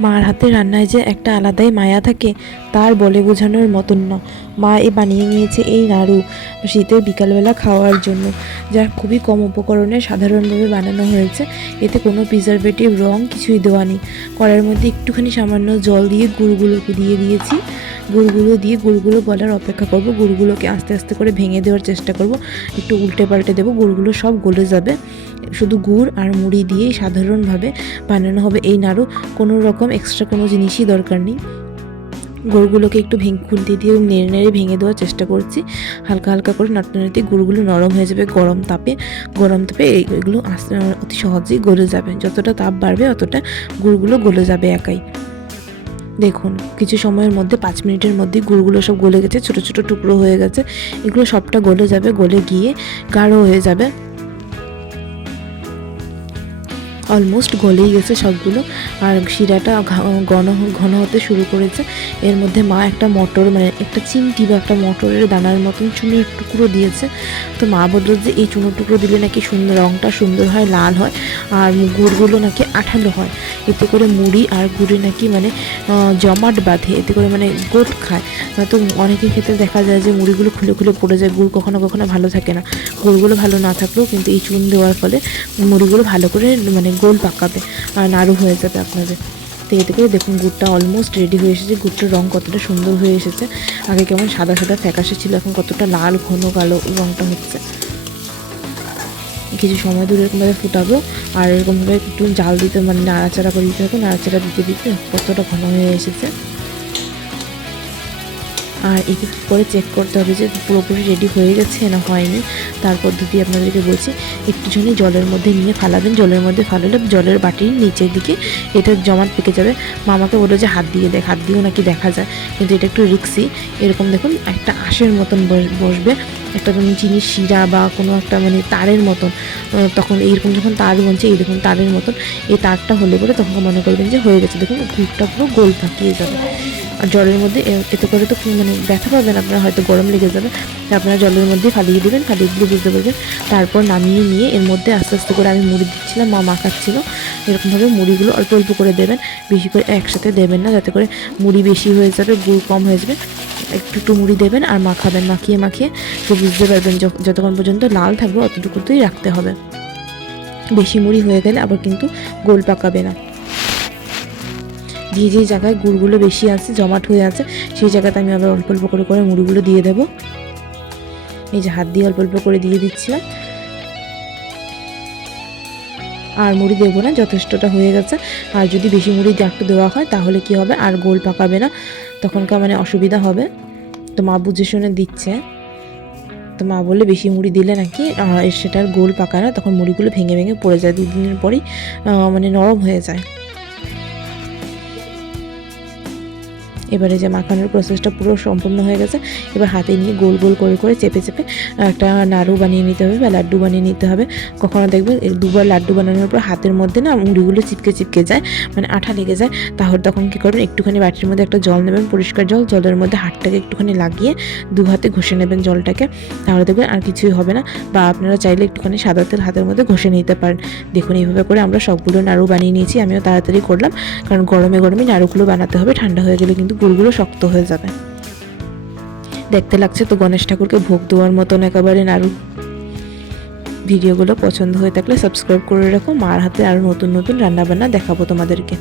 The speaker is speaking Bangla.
মার হাতে রান্নায় যে একটা আলাদাই মায়া থাকে, তার বলে বোঝানোর মতন না। মা এ বানিয়ে নিয়েছে এই নাড়ু শীতের বিকালবেলা খাওয়ার জন্য, যা খুবই কম উপকরণে সাধারণভাবে বানানো হয়েছে। এতে কোনো প্রিজারভেটিভ রং কিছুই দেওয়া নেই। কড়ার মধ্যে একটুখানি সামান্য জল দিয়ে গুড়গুলোকে দিয়ে দিয়েছি। গুড়গুলো দিয়ে গুড়গুলো বলার অপেক্ষা করব। গুড়গুলোকে আস্তে আস্তে করে ভেঙে দেওয়ার চেষ্টা করব। একটু উল্টে পাল্টে দেবো। গুড়গুলো সব গলে যাবে। শুধু গুড় আর মুড়ি দিয়েই সাধারণভাবে বানানো হবে এই নাড়ু। কোনো রকম এক্সট্রা কোনো জিনিসই দরকার নেই। গুড়গুলোকে একটু ভেঙে খুন্তি দিয়ে নেড়ে নেড়ে ভেঙে দেওয়ার চেষ্টা করছি। হালকা হালকা করে নাড়তে নাড়তে গুড়গুলো নরম হয়ে যাবে গরম তাপে। গরম তাপে এগুলো আস্তে, অতি সহজেই গলে যাবে। যতটা তাপ বাড়বে, অতটা গুড়গুলো গলে যাবে একাই। দেখুন, কিছু সময়ের মধ্যে, পাঁচ মিনিটের মধ্যে গুড়গুলো সব গলে গেছে, ছোট ছোট টুকরো হয়ে গেছে। এগুলো সবটা গলে যাবে, গলে গিয়ে গাঢ় হয়ে যাবে। অলমোস্ট গলেই গেছে সবগুলো। আর শিরাটা ঘন ঘন হতে শুরু করেছে। এর মধ্যে মা একটা মটর মানে একটা চিমটি বা একটা মটরের দানার মতন চুনের টুকরো দিয়েছে। তো মা বলল যে, এই চুনোর টুকরো দিলে নাকি সুন্দর রঙটা সুন্দর হয়, লাল হয়। আর গুড়গুলো নাকি আঠালো হয়। এতে করে মুড়ি আর গুড়ে নাকি মানে জমাট বাঁধে, এতে করে মানে গোট খায়। তো অনেকের ক্ষেত্রে দেখা যায় যে মুড়িগুলো খুলে খুলে পড়ে যায়, গুড় কখনো কখনো ভালো থাকে না। গুড়গুলো ভালো না থাকলেও কিন্তু এই চুন দেওয়ার ফলে মুড়িগুলো ভালো করে মানে গোল পাকাবে আর নাড়ু হয়ে যাবে আপনাদের। তো এতে করে দেখুন গুড়টা অলমোস্ট রেডি হয়ে এসেছে, গুড়টার রং কতটা সুন্দর হয়ে এসেছে। আগে কেমন সাদা সাদা ফ্যাকাশে ছিল, এখন কতটা লাল ঘন কালো রংটা হচ্ছে। কিছু সময় ধরে এরকমভাবে ফুটাবো আর এরকমভাবে একটু জাল দিতে মানে নাড়াচাড়া করে দিতে হবে, নাড়াচাড়া দিতে দিতে কতটা ঘন হয়ে এসেছে। আর একে কী করে চেক করতে হবে যে পুরোপুরি রেডি হয়ে গেছে না হয়নি। তার পদ্ধতি আপনাদেরকে বলছি, একটুখানি জলের মধ্যে নিয়ে ফালাবেন, জলের মধ্যে ফালালে জলের বাটির নিচের দিকে এটা জমাট পেকে যাবে। মামাকে বলল যে হাত দিয়ে দেখ, হাত দিয়েও নাকি দেখা যায়, কিন্তু এটা একটু রিক্সি। এরকম দেখুন, একটা আঁশের মতন বস- বসবে। একটা যেমন চিনির শিরা বা কোনো একটা মানে তারের মতন তখন এইরকম যখন তার বলছে এই দেখুন তারের মতন এই তারটা হলে পরে তখন মনে করবেন যে হয়ে গেছে। দেখুন ঘুরটা পুরো গোল পাকিয়ে যাবে আর জলের মধ্যে এতে করে তো মানে ব্যথা পাবেন, আপনার হয়তো গরম লেগে যাবে। আপনারা জলের মধ্যে ফালিয়ে দেবেন, ফালিয়ে দিলে বুঝতে পারবেন। তারপর নামিয়ে নিয়ে এর মধ্যে আস্তে আস্তে করে আমি মুড়ি দিচ্ছিলাম, মা মাখাচ্ছিল। এরকমভাবে মুড়িগুলো অল্প অল্প করে দেবেন। বেশি করে একসাথে দেবেন না, যাতে করে মুড়ি বেশি হয়ে যাবে, গুড় কম হয়ে যাবে। একটু একটু মুড়ি দেবেন আর মাখাবেন, মাখিয়ে মাখিয়ে। তো বুঝতে পারবেন যতক্ষণ পর্যন্ত লাল থাকবে অতটুকুতেই রাখতে হবে। বেশি মুড়ি হয়ে গেলে আবার কিন্তু গোল পাকাবে না। যে যে জায়গায় গুড়গুলো বেশি আছে, জমাট হয়ে আছে, সেই জায়গাতে আমি আবার অল্প অল্প করে করে মুড়িগুলো দিয়ে দেবো। এই যে হাত দিয়ে অল্প অল্প করে দিয়ে দিচ্ছিলাম। আর মুড়ি দেবো না, যথেষ্টটা হয়ে গেছে। আর যদি বেশি মুড়ি একটু দেওয়া হয়, তাহলে কি হবে? আর গোল পাকাবে না। তখনকার মানে অসুবিধা হবে। তো মা বুঝে শুনে দিচ্ছে। তো মা বললে, বেশি মুড়ি দিলে নাকি সেটার গোল পাকা না? তখন মুড়িগুলো ভেঙে ভেঙে পড়ে যায়। দুদিনের পরই মানে নরম হয়ে যায়। এবারে যে মাখানোর প্রসেসটা পুরো সম্পূর্ণ হয়ে গেছে, এবার হাতে নিয়ে গোল গোল করে করে চেপে চেপে একটা নাড়ু বানিয়ে নিতে হবে বা লাড্ডু বানিয়ে নিতে হবে। কখনো দেখবেন এই দুবার লাড্ডু বানানোর পর হাতের মধ্যে না মুড়িগুলো চিপকে চিপকে যায় মানে আঠা লেগে যায়। তাহলে তখন কী করবেন? একটুখানি বাটির মধ্যে একটা জল নেবেন, পরিষ্কার জল, জলের মধ্যে হাতটাকে একটুখানি লাগিয়ে দু হাতে ঘষে নেবেন জলটাকে। তাহলে দেখবেন আর কিছুই হবে না বা আপনারা চাইলে একটুখানি সাদা তেল হাতের মধ্যে ঘষে নিতে পারেন। দেখুন, এইভাবে করে আমরা সবগুলো নাড়ু বানিয়ে নিয়েছি, আমিও তাড়াতাড়ি করলাম। কারণ গরমে গরমে নাড়ুগুলো বানাতে হবে, ঠান্ডা হয়ে গেলে কিন্তু গুড়গুলো শক্ত হয়ে যাবে। দেখতে লাগছে তো গণেশ ঠাকুরকে ভোগ দেওয়ার মতন একেবারে নাড়ু। ভিডিওগুলো পছন্দ হয়ে থাকলে সাবস্ক্রাইব করে রাখো, মার হাতে আরও নতুন নতুন রান্নাবান্না দেখাবো তোমাদেরকে।